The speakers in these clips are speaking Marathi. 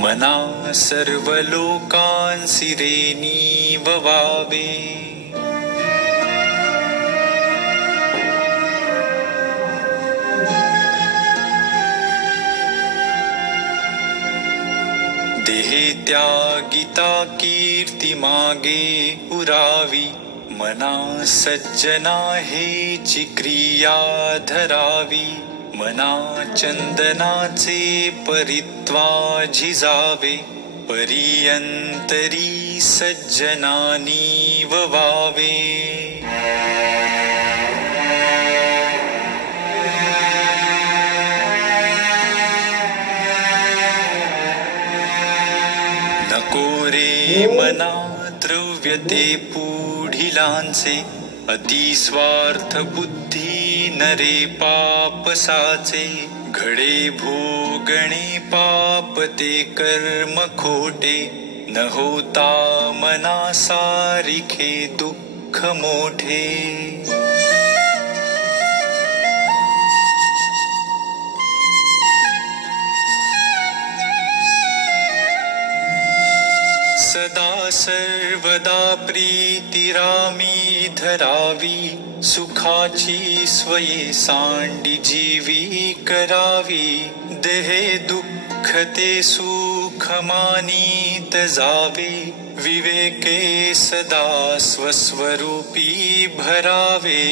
मना सर्व लोकांसी रे नीववावे, देहे त्यागिता कीर्ती मागे उरावी, मना सज्जना हेची क्रिया धरावी, मना चंदनाचे परित्वा झिजावे, परियंतरी सज्जनानी ववावे. नको रे मना द्रव्य ते पुढिलांचे, अति स्वार्थ बुद्धी नरे पापसाचे, घडे भोगणे पाप ते कर्म खोटे, न होता मना सारिखे दुःख मोठे. सदा सर्वदा प्रीतिरामी धरावी, सुखाची स्वये सांडी जीवी करावी, देहे दुःख ते सुख मानीत जावे, विवेके सदा स्वस्वरूपी भरावे.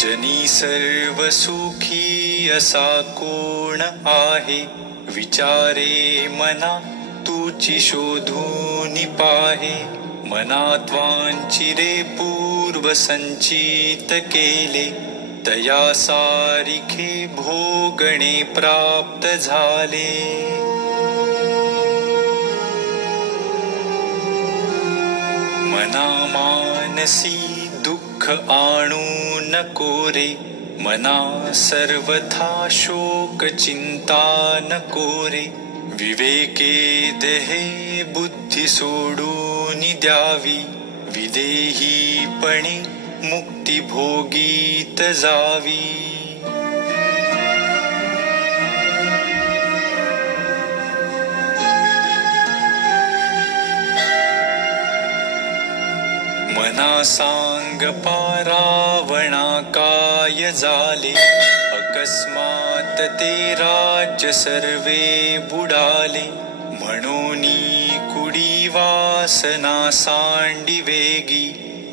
जनी सर्व सुखी असा कोण आहे, विचारे मना तुची शोधून पाहे, मनात्वांचिरे पूर्व संचित केले, तया सारिखे भोगणे प्राप्त झाले. मना मानसी दुःख आणू नको रे, मना सर्वथा शोक चिंता नको रे, विवेके देहे बुद्धी सोडून द्यावी, विदेहीपणे मुक्ती भोगीत जावी. मना सांग पारावणा काय झाले, अकस्मात ते राज्य सर्वे बुडाले, म्हणूनी कुडी वासना सांडी वेगी,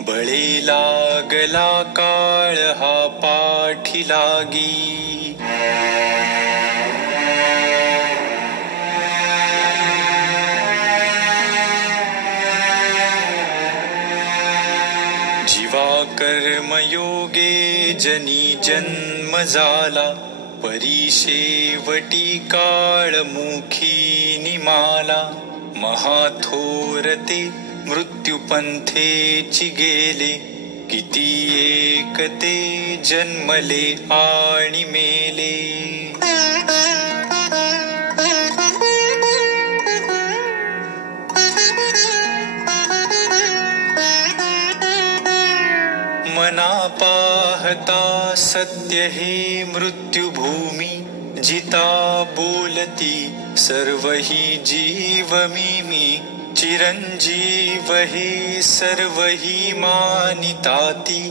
बळे लागला काळ हा पाठी लागी. जीवा कर्मयोगे जनी जन्म झाला, परीशेवटी काळ मुखी निमाला, महाथोरते मृत्युपंथेची गेले, किती एक ते जन्मले आणि मेले. मना पाहता सत्य हे मृत्युभूमी, जिता बोलती सर्व ही जीव मी, चिरंजीव हे सर्व ही मानिताती,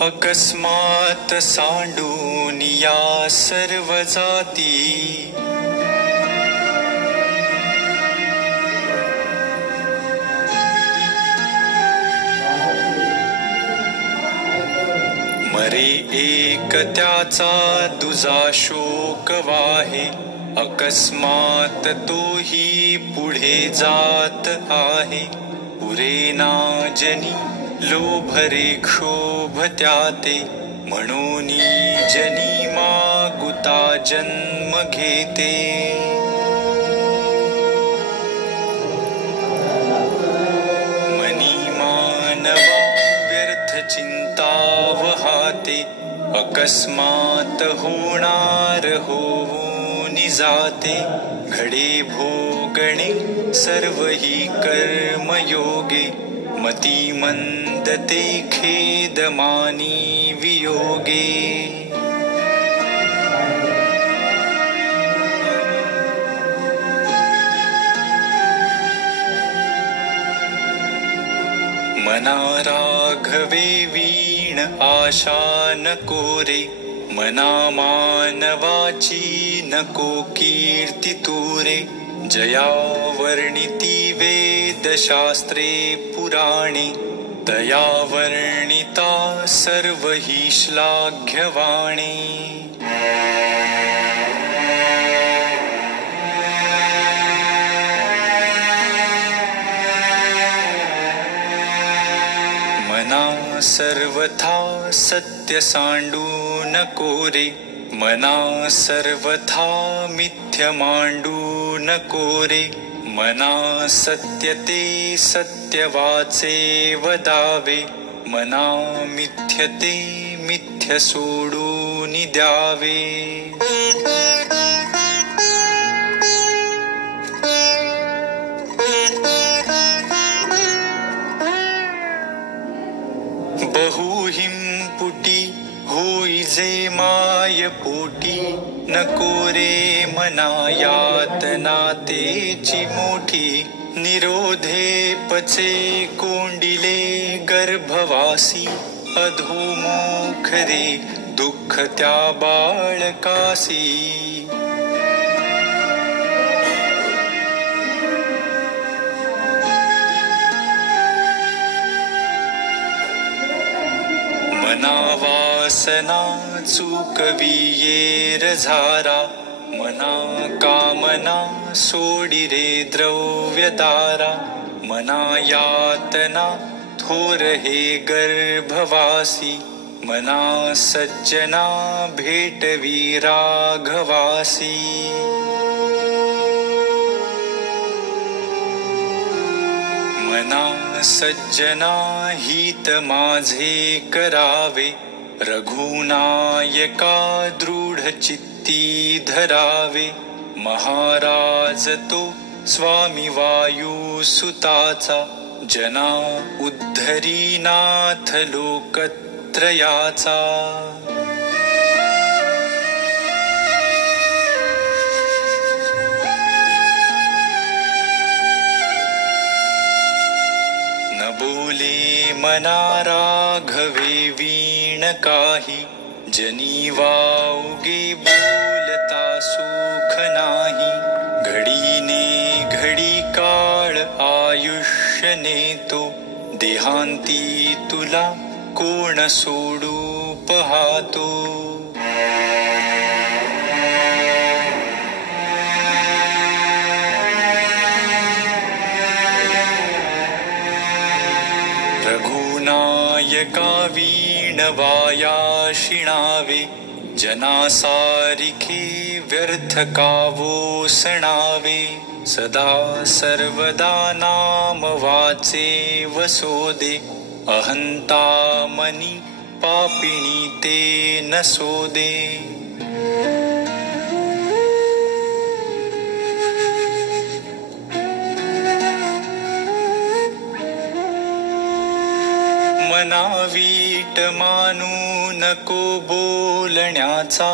अकस्मात सांडून या सर्व जाती. मरे एक त्याचा दुजा शोक वाहे, अकस्मात तोही पुढे जात आहे, पुरेना जनी लोभरे क्षोभ त्याते, म्हणूनी जनी मागुता जन्म घेते. मनी मानवा व्यर्थ चिंता वहाते, अकस्मात होणार होऊन जाते, घडे भोगणे सर्वही कर्मयोगे, मती मंद ते खेदमानी वियोगे. मना राघवे वीण आशा नको रे, मना मानवाची नको कीर्ती तुरे. जया वर्णिती वेदशास्त्रे पुराणे, तया वर्णिता सर्व हि श्लाघ्यवाणे. मना सर्वथा सत्य सांडू नको रे, मना सर्वथा मिथ्य मांडू नको रे. मना सत्य ते सत्य वाचे वदावे, मना मिथ्य ते मिथ्य सोडून द्यावे. बहुहिंपुटी होई जे माय पोटी, नको रे मना यातना तेची मोठी. निरोधे पचे कोंडिले गर्भवासी, अधोमुख रे दुःख त्या बाळकासी. मना वासना चुकविये झारा, मना कामना सोडी रे द्रव्यदारा. मना यातना थोर हे गर्भवासी, मना सज्जना भेटवी राघवासी. मना सज्जना हित माझे करावे, रघुनायका दृढ चित्ती धरावे. महाराज तो स्वामी वायू सुताचा, जना उद्धरीनाथ लोकत्रयाचा. न बोले मना राघवे वीण काही, जनी वाऊगे बोलता सुख नाही. घडीने घडी काळ आयुष्य नेतो, देहांती तुला कोण सोडू पाहतो. रघुनायका वीण वाया शिणावे, जना सारिखे व्यर्थ कावो सणावे. सदा सर्वदा नाम वाचे वसोदे, अहंता मनी पापिणी ते नसोदे. मना वीट मानू नको बोलण्याचा,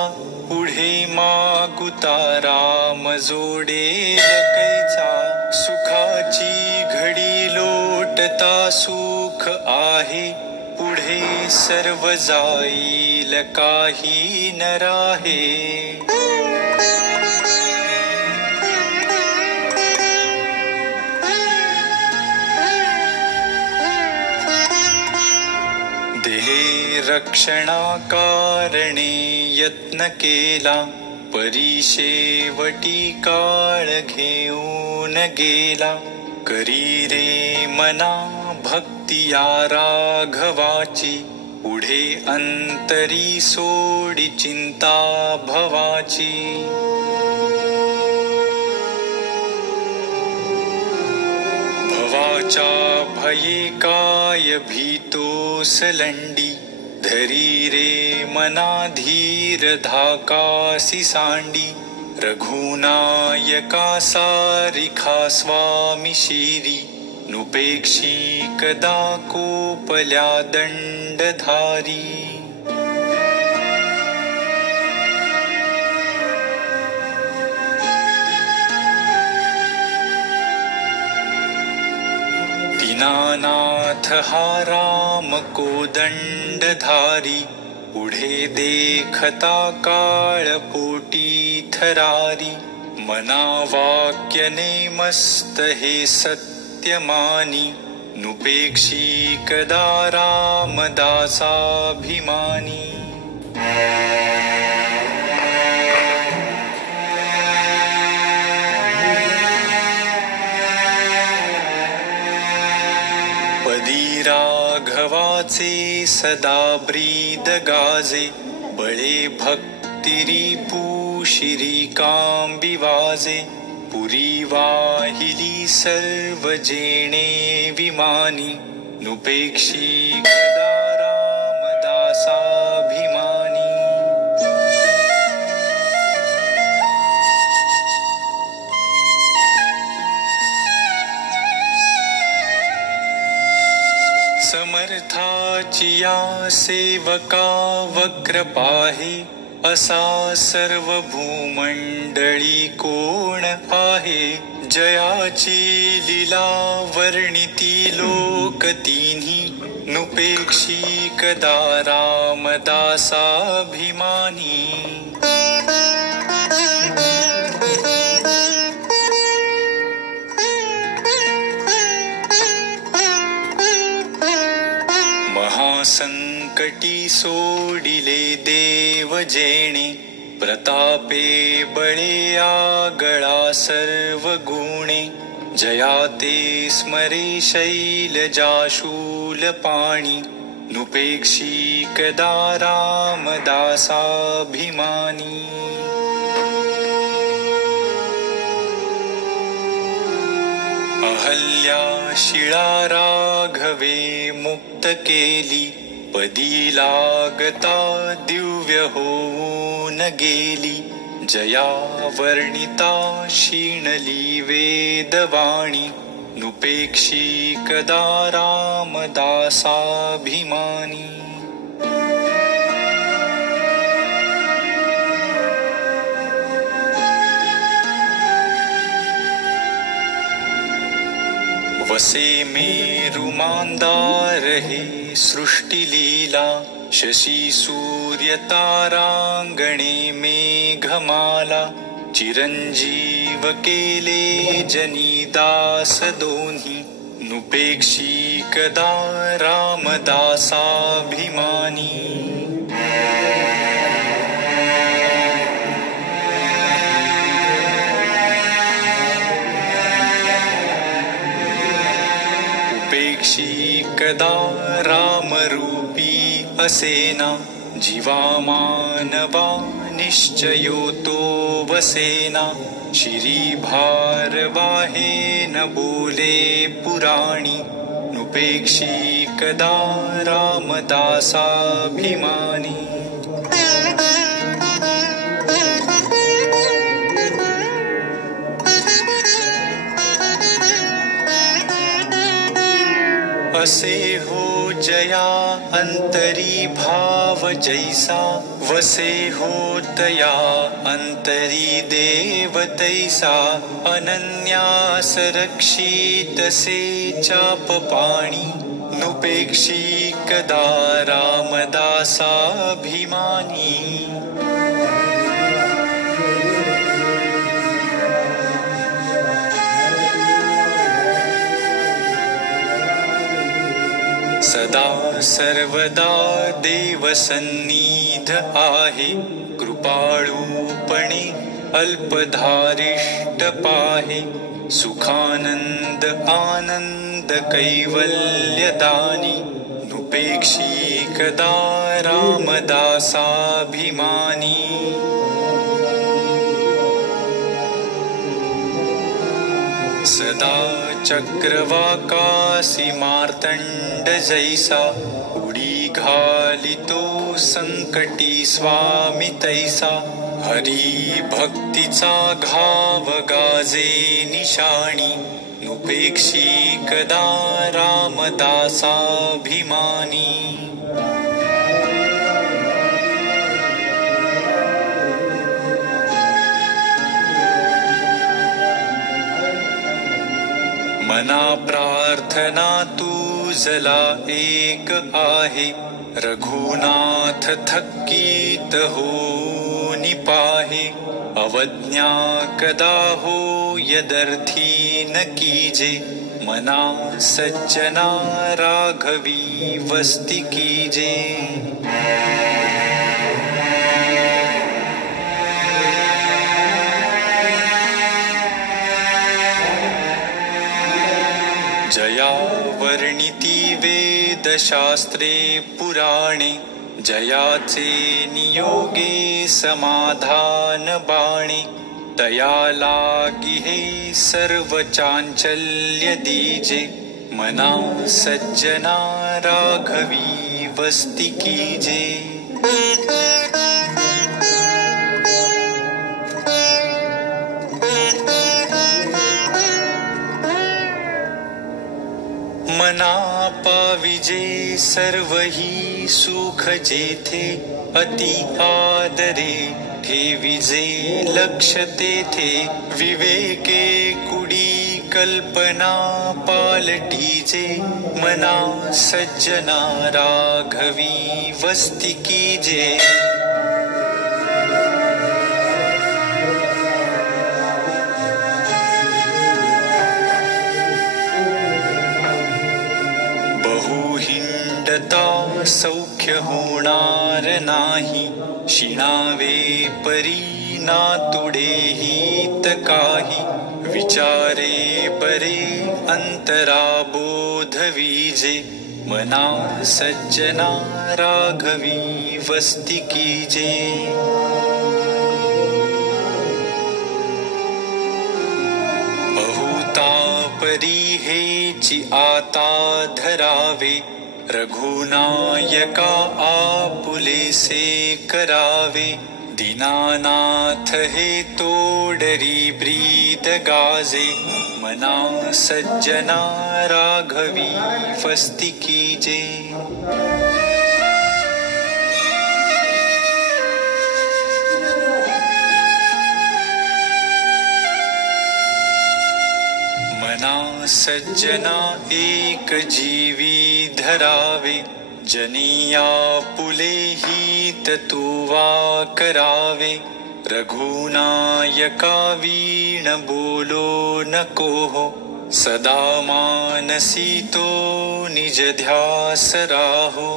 पुढे मागुता राम जोडेल कैचा. सुखाची घडी लोटता सुख आहे, पुढे सर्व जाईल काही न राहे. देहे रक्षणा कारणे यत्न केला, परी शेवटी काळ घेऊन गेला. करी रे मना भक्ती या राघवाची, पुढे अंतरी सोडी चिंता भवाची. भवाच्या भये काय भीतोस लंडी, धरी रे मना धीर धाकासी सांडी रघुनायका सारिखा स्वामी शिरी नुपेक्षी कदा कोपल्या दंडधारी दीनानाथ हा राम कोदंडधारी पुढे देखता काळ पोटी थरारी मना वाक्यने मस्त हे सत्य मानी नुपेक्षी कदा रामदासाभिमानी पदी राघवाचे सदा ब्रीद गाजे बळे भक्तिरी पुशिरी कांबी वाजे पुरी वाहिली सर्व जेणे विमानी नुपेक्षी कदा रामदासाभिमानी समर्थाची या सेवका वक्र पाहे असा सर्व भूमंडळी कोण आहे जयाची लीला वर्णिती लोक तिन्ही नुपेक्षी कदा रामदासाभिमानी महासंकटी सोडिले देव जेणे प्रतापे बळे आगळा सर्व गुणे जयाते स्मरे शैलजाशूल पाणी नुपेक्षी कदा रामदासाभिमानी अहल्या शिळा राघवे मुक्त केली पदी लागता दिव्य होऊन गेली जया वर्णिता शीणली वेदवाणी नुपेक्षी कदा रामदासाभिमानी वसे मेरु मांदार हे सृष्टि लीला शशी सूर्य तारांगणे मेघमाला चिरंजीव केले जनी दास दोन्ही नुपेक्षी कदा रामदासाभिमानी उपेक्षी कदा रामरूपी असेना जीवा मानवा निश्चयो तो वसेना शिरी भारवाहे न बोले पुराणी नुपेक्षी कदा रामदासाभिमानी असे हो जया अंतरी भाव जैसा वसे हो तया अंतरी देव तैसा अनन्यास रक्षित से चाप पाणी नुपेक्षी कदा रामदासाभिमानी सदा सर्वदा देव सन्निध आहे कृपाळूपणे अल्पधारिष्ट पाहे सुखानंद आनंद कैवल्यदानी नुपेक्षी कदा रामदासाभिमानी सदा चक्रवाकासी मार्तंड जैसा उडी घालितो संकटी स्वामी तैसा हरी भक्तीचा घाव गाजे निशाणी नुपेक्षी कदा रामदासाभिमानी मना प्रार्थना तुझला एक आहे रघुनाथ थकीत हो निपाहे अवज्ञा कदा हो यदर्थी न कीजे मना सज्जना राघवी वस्ती कीजे जया वर्णिती वेदशास्त्रे पुराणे जयाचे नियोगे समाधान बाणे तया लागी हे सर्व चांचल्य दीजे मना सज्जना राघवी वस्ती कीजे मना पाविजे सर्वही सुख जेथे अति आदरे ठेविजे लक्ष तेथे विवेके कुडी कल्पना पालटीजे मना सज्जना राघवी वस्ती कीजे हिंडता सौख्य होणार नाही शिणावे परी नातुडे हित काही विचारे बरे अंतरा बोध विजे मना सज्जना राघवी वस्ती कीजे परी हेची आता धरावे रघुनायका आपुलेसे करावे दीनानाथ हे तोडरी ब्रीद गाजे मना सज्जना राघवी वस्ती कीजे मना सज्जना एक जीवी धरावे जनिया पुले हित तुवा करावे रघुनायका वीण बोलो नको हो सदा मानसी तो निज ध्यास राहो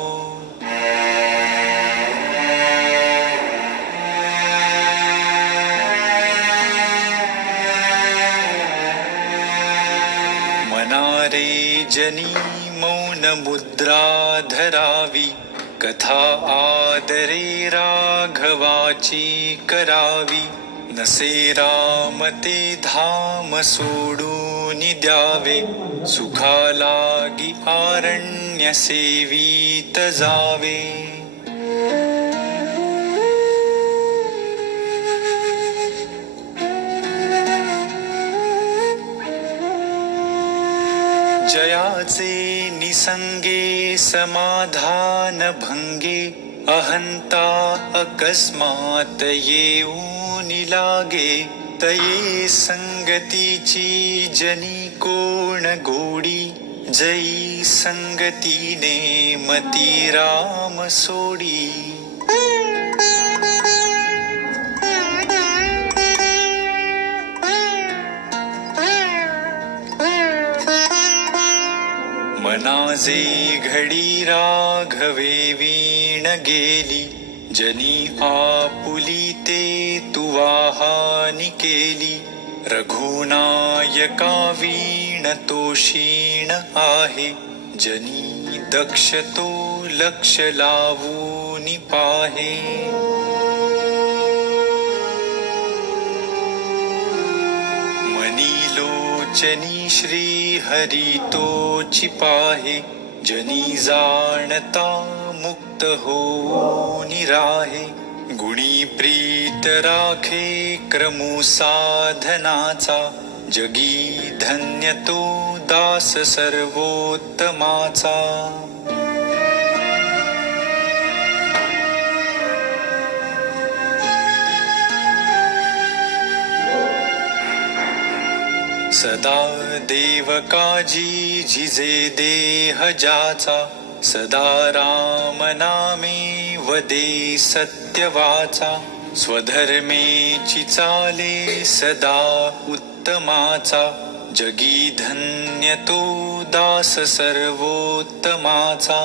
मनारे जनी मौन मुद्रा धरावी कथा आदरे राघवाची करावी नसे रामते धाम सोडून द्यावे सुखा लागी आरण्य सेवीत जावे जयाचे निसंगे समाधान भंगे अहंता अकस्मात येऊन लागे तये संगतीची जनी कोण गोडी जई संगतीने मती राम सोडी मनाजे घडी राघवे वीण गेली जनी आपुली ते तुवाहानी केली रघुनायका वीण तो क्षीण आहे जनी दक्ष तो लक्ष लावूनी पाहे लोचनी श्री हरि तो चिपाहे जनी जाणता मुक्त होऊनी राहे. गुणी प्रीत राखे क्रमू साधनाचा, जगी धन्य तो दास सर्वोत्तमाचा. सदा देव काजी झिजे देह ज्याचा, सदा राम नामे वदे सत्य वाचा. स्वधर्मेची चाले सदा उत्तमाचा, जगी धन्य तो दास सर्वोत्तमाचा.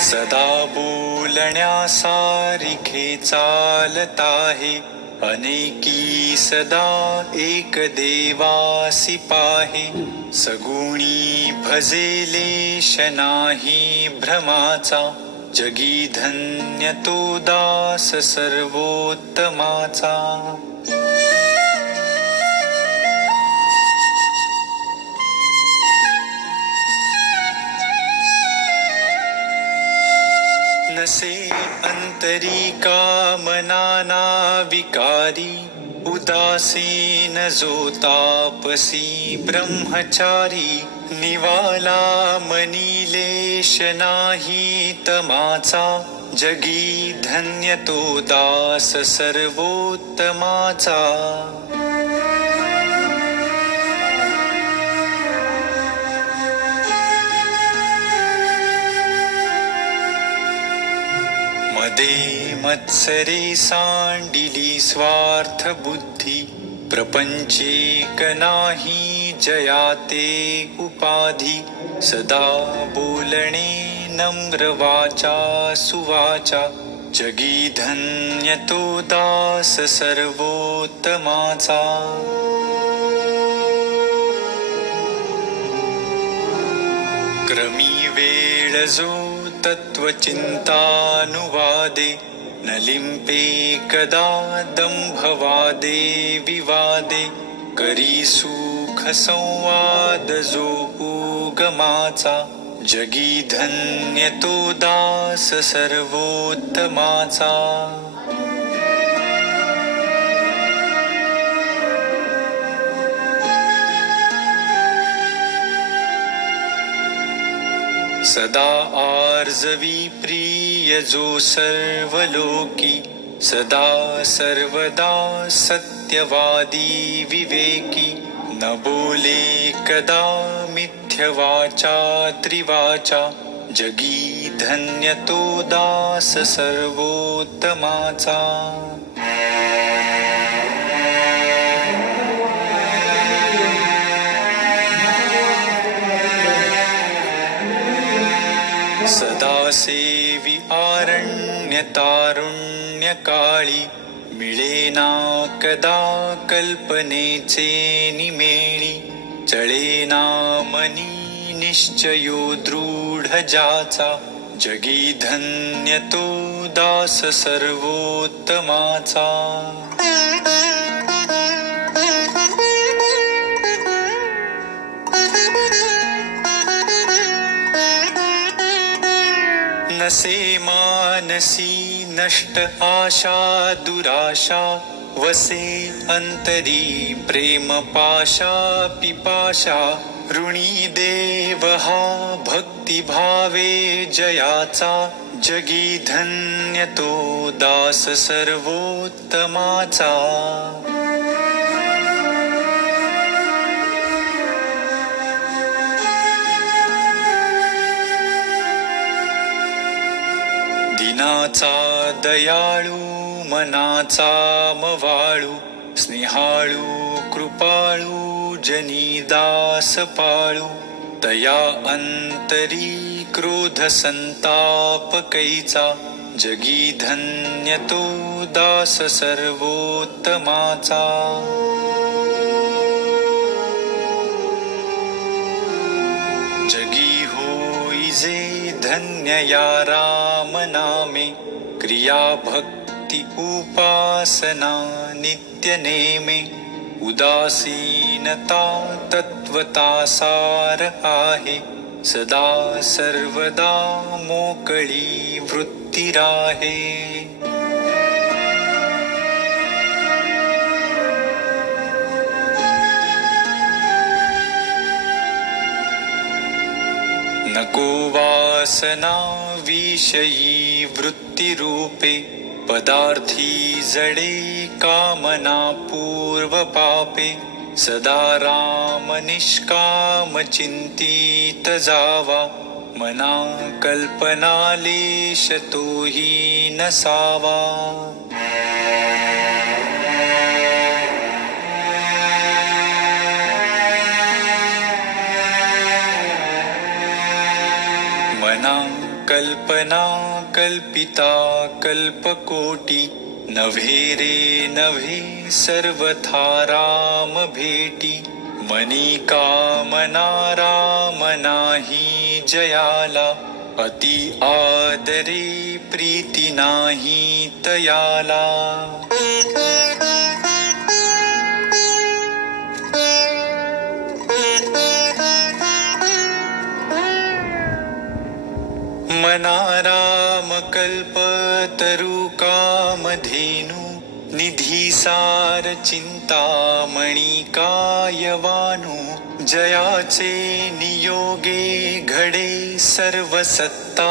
सदा बोलण्या सारिखे चालत आहे, अनेकी सदा एक देवासी पाहे. सगुणी भजेलेश नाही भ्रमाचा, जगी धन्य तो दास सर्वोत्तमाचा. नसे अंतरी कामना विकारी, उदासीन जो तापसी ब्रह्मचारी. निवाला मनीलेश नाही तमाचा, जगी धन्य तो दास सर्वोत्तमाचा. मदे मत्सरे सांडिली स्वार्थ बुद्धी, प्रपंचीक नाही जयाते उपाधी. सदा बोलणे नम्र वाचा सुवाचा, जगी धन्य तो दास सर्वोत्तमाचा. क्रमी वेळ जो तत्वचिंतानुवादे, न लिंपे कदा दंभवादे विवादे. करी सुख संवाद जो उगमाचा, जगी धन्य तो दास सर्वोत्तमाचा. सदा आर्जवी प्रिय जो सर्वलोकी, सदा सर्वदा सत्यवादी विवेकी. न बोले कदा मिथ्यवाचा त्रिवाचा, जगी धन्य तो दास सर्वोत्तमाचा. सदा सेवी आरण्य तारुण्य काळी, मिळेना कदा कल्पनेचे निमेळी. चळेना मनी निश्चयो दृढ ज्याचा, जगी धन्य तो दास सर्वोत्तमाचा. नसे मानसी नष्ट आशा दुराशा, वसे अंतरी प्रेम पाशा पिपाशा. ऋणी देव हा भक्ती भावे जयाचा, जगी धन्य तो दास सर्वोत्तमाचा. दिनाचा दयाळू मनाचा मवाळू, स्नेहाळू कृपाळू जनी दास पाळू. तया अंतरी क्रोध संताप कैचा, जगी धन्य तो दास सर्वोत्तमाचा. जगी होईजे धन्य या राम नामे, क्रिया भक्ती उपासना नित्य नित्य नेमे उदासीनता तत्वता सार आहे सदा सर्वदा मोकळी वृत्ती राहे नको वासना विषयी वृत्ती रूपे पदार्थी जडे कामना पूर्व पापे सदा राम निष्काम चिंतित जावा मना कल्पना लेश तोही नसावा मना कल्पना कल्पिता कल्पकोटी नव्हे रे नव्हे सर्वथा राम भेटी मनी कामना राम नाही जयाला अति आदरे प्रीती नाही तयाला मना राम कल्प तरु कामधेनु निधी सार चिंतामणी कायवानु जयाचे नियोगे घडे सर्व सत्ता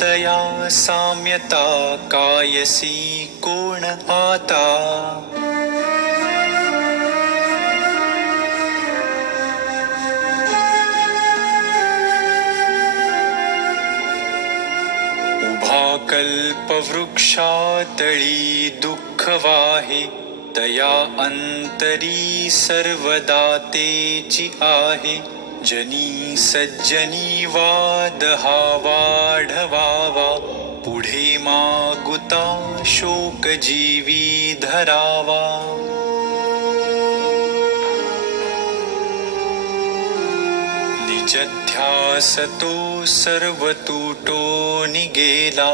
तया साम्यता कायसी कोण आता कल्प वृक्षातळी दुःख वाहे तया अंतरी सर्वदा तेची आहे जनी सज्जनी वाद हा वाढवावा पुढे मागुता शोक जीवी धरावा निजध्यास तो सर्व तुटो निगेला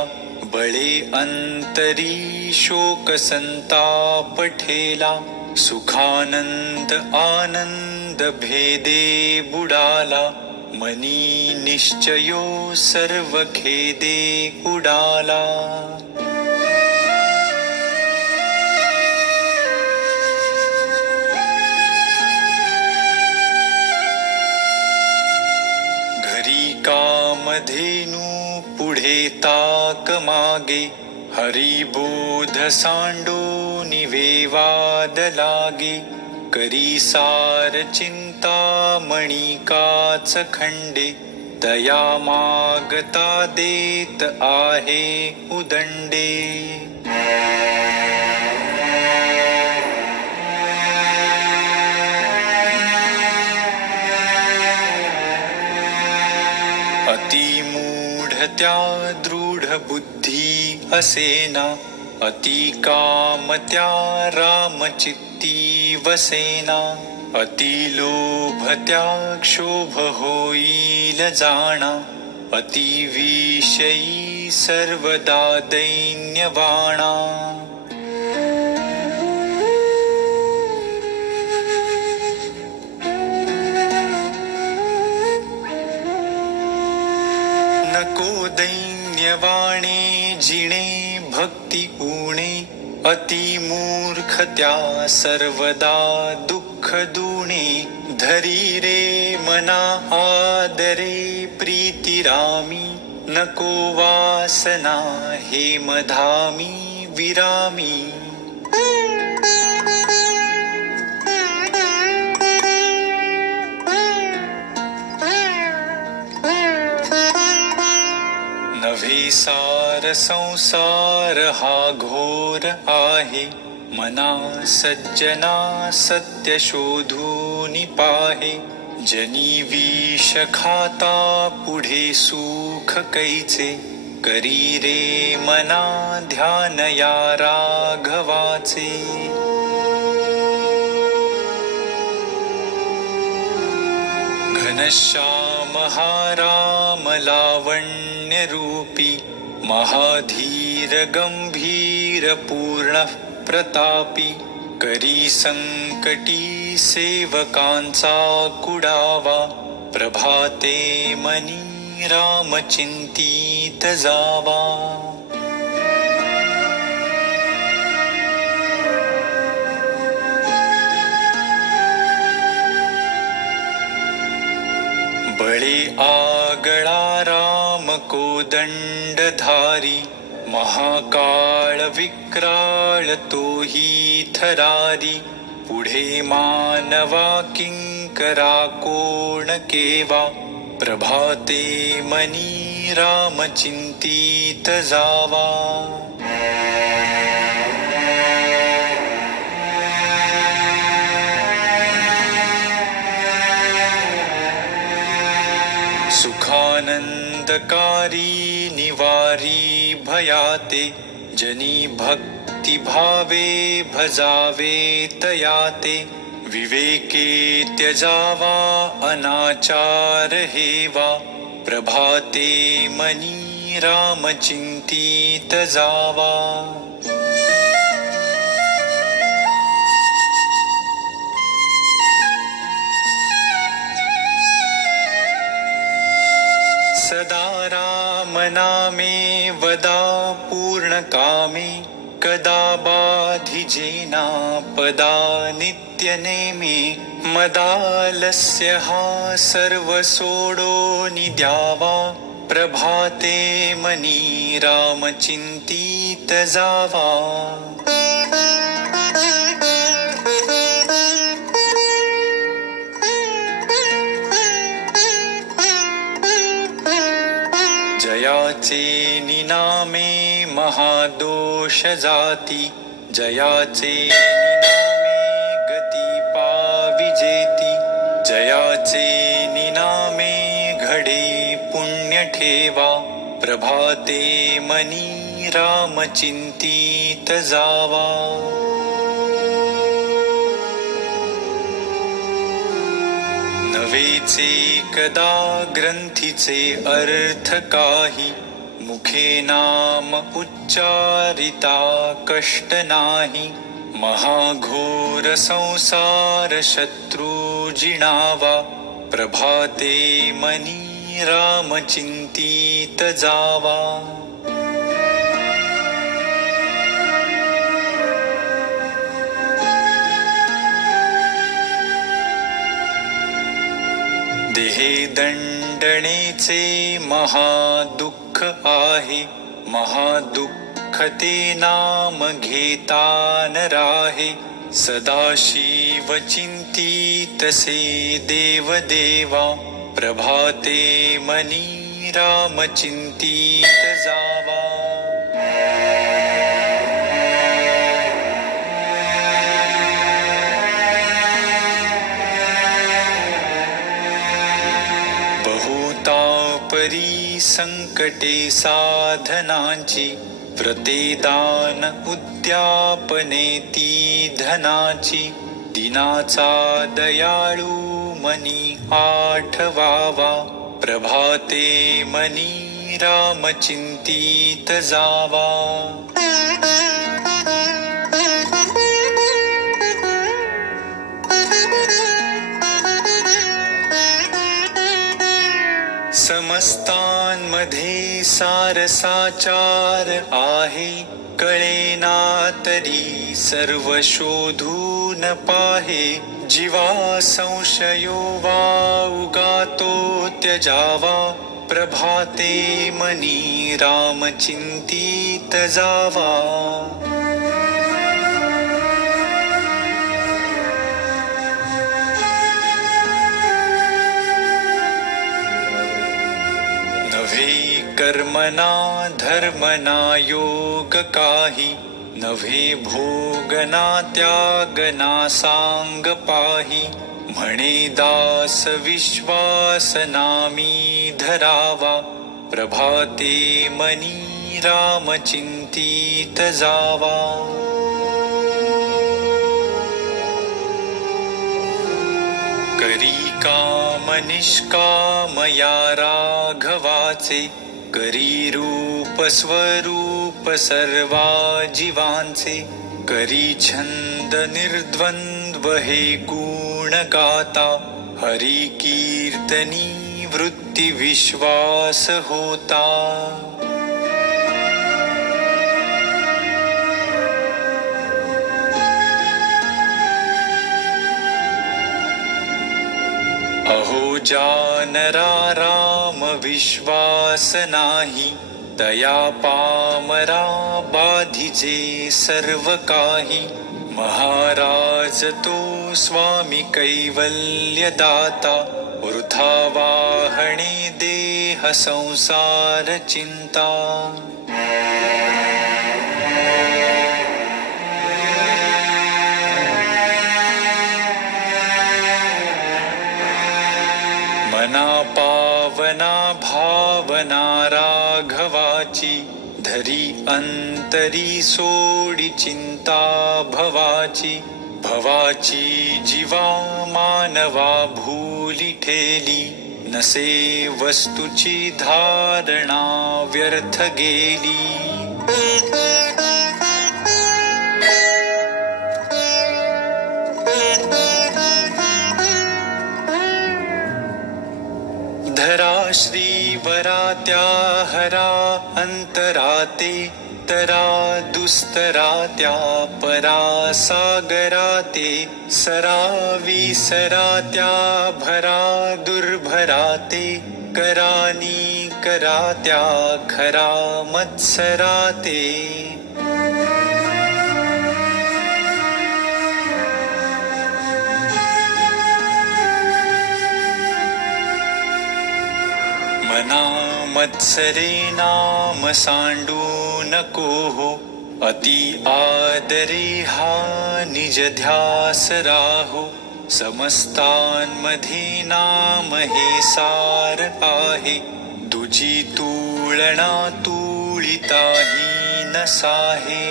बळे अंतरी शोक संताप ठेला सुखानंद आनंद भेदे बुडाला मनी निश्चयो सर्व खेदे उडाला कामधेनु पुढे ताक मागे हरिबोध सांडो निवेवाद लागे करी सार चिंता मणिकाच खंडे दया मागता देत आहे उदंडे त्या दृढ बुद्धी असेना अति काम त्या रामचित्ती वसेना अति लोभ त्या क्षोभ होईल जाणा अति विषयी सर्वदा दैन्यवाणा नको दैन्यवाणे जिणे भक्ती उणे अति मूर्ख त्या सर्वदा दुःख दुणे धरी रे मना आदरे प्रीती रामी नको वासना हे मधामी विरामी नव्हे सार संसार हा घोर आहे मना सज्जना सत्य शोधूनि पाहे जनी विष खाता पुढे सुख कैचे करी रे मना ध्यान या राघवाचे घनश्याम हा राम लावण्य रूपी महाधीर गंभीर पूर्ण प्रतापी करी संकटी सेवकांचा कुडावा, प्रभाते मनी राम चिंतीत जावा. बळे आगळा राम कोदंडधारी, महाकाळ विक्राळ तोही थरारी. पुढे मानवा किंकरा कोण केवा, प्रभाते मनी राम चिंतीत जावा. सुखानंदकारी निवारी भयाते, जनी भक्ती भावे भजावे तयाते. विवेके त्यजावा अनाचार हेवा, प्रभाते मनी राम चिंतीत जावा. सदा राम नामे वदा पूर्ण कामे, कदा बाधिजेना पदा नित्य नेमे. मदालस्य हा सर्व सोडो निद्यावा, प्रभाते मनी राम चिंतीत जावा. जयाचे निनामे महादोष जाती, जयाचे निनामे गती पाविजेती. जयाचे निनामे घडे पुण्य ठेवा, प्रभाते मनी राम चिंतीत जावा. नवेचे कदा ग्रंथीचे अर्थ काही, मुखे नाम उच्चारिता कष्ट नाही. महाघोर संसार शत्रु जिणावा, प्रभाते मनी राम चिंतीत जावा. देहे दंडणेचे महादुःख आहे, महादुःख ते नाम घेता न राहे. सदाशिव चिंतीतसे देव देवा, प्रभाते मनी राम चिंतीत जावा. परी संकटे साधनांची, व्रते दान उद्यापने ती धनाची. दिनाचा दयाळू मनी आठवावा, प्रभाते मनी राम चिंतीत जावा. समस्तांमध्ये सारसाचार आहे, कळेना तरी सर्व शोधून पाहे. जीवा संशयो वा उगातो त्यजावा, प्रभाते मनी राम चिंतीत जावा. नव्हे कर्मना धर्मना योग काही, नव्हे भोगना त्यागना सांग पाही. म्हणे दास विश्वास नामी धरावा, प्रभाते मनी राम चिंतीत जावा. करी काम निष्काम या राघवाचे, करी रूप स्वरूप सर्वा जीवांचे. करी छंद निर्द्वंद्व हे गुण गाता, हरी कीर्तनी वृत्ती विश्वास होता. अहो जानरा राम विश्वास नाही, दया पामरा बाधिजे सर्व काही. महाराज तो स्वामी कैवल्य दाता, वृथा वाहणे देह संसार चिंता. मना पावना भावना राघवाची, धरी अंतरी सोडी चिंता भवाची. भवाची जीवा मानवा भूली ठेली, नसे वस्तूची धारणा व्यर्थ गेली. धरा श्रीवरा त्या हरा अंतराते, तरा दुस्तरा त्या परा सागराते. सरावी सरा त्या भरा दुर्भराते, करानी करा त्या खरा मत्सराते. मना मत्सरे नाम सांडू नको हो, अति आदरे हा निज ध्यास राहो. समस्तांमध्ये नाम हे सार आहे, तुझी तुळना तुळिताही नसाहे.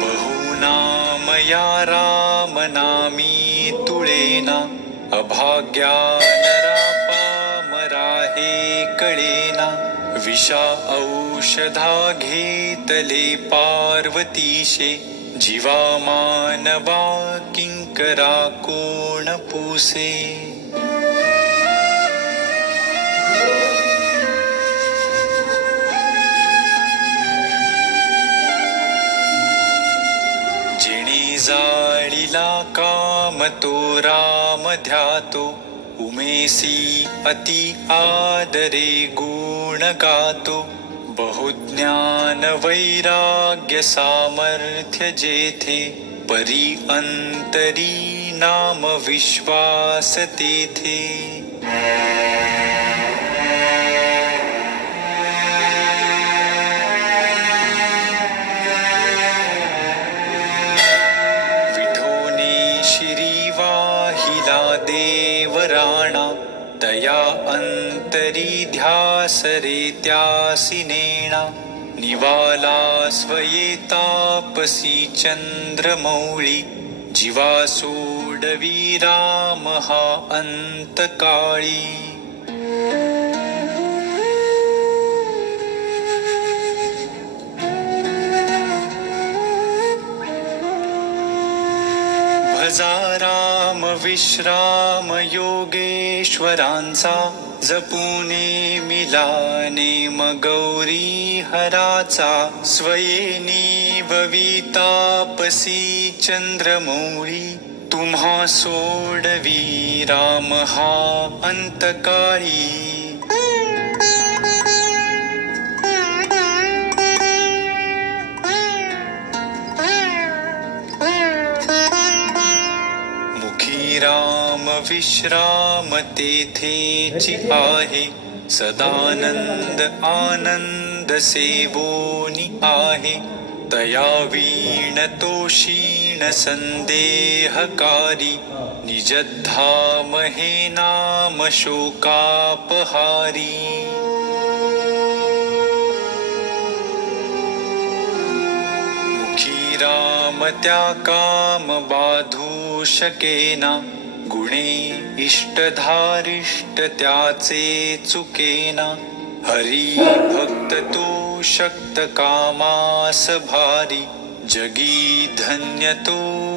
बहुनाम या राम नामी तुळेना, अभाग्या नरा पामरा हे कळेना. विषा औषधा घेतले पार्वतीशे, जीवा मानवा किंकरा कोण पुसे. जिने जाळीला काम तो राम ध्यातो, उमेसी अति आदरे गुण गातो. बहुज्ञान वैराग्य सामर्थ्य जेथे, परी अंतरी नाम विश्वास तेथे. देवराणा, दया अंतरी ध्यास रे त्यासी नेणा. निवाला स्वये तापसी चंद्रमौळी, जीवा सोडवी राम हा अंतकाळी. भजा राम विश्राम योगेश्वरांचा, जपुने मिलाने गौरी हराचा. स्वये निववी तापसी चंद्रमौळी, तुम्हा सोडवी राम हा अंतकाळी. राम विश्राम तेथेची आहे, सदानंद आनंद सेवोनी आहे. तया वीण तो क्षीण संदेहकारी, निजधाम हे नाम शोकापहारी. मुखी राम त्या काम बाधू शकेना, गुणे इष्टधारिष्ट त्याचे चुकेना. हरी भक्त तो शक्त कामास भारी, जगी धन्य तो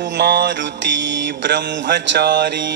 मारुती ब्रह्मचारी.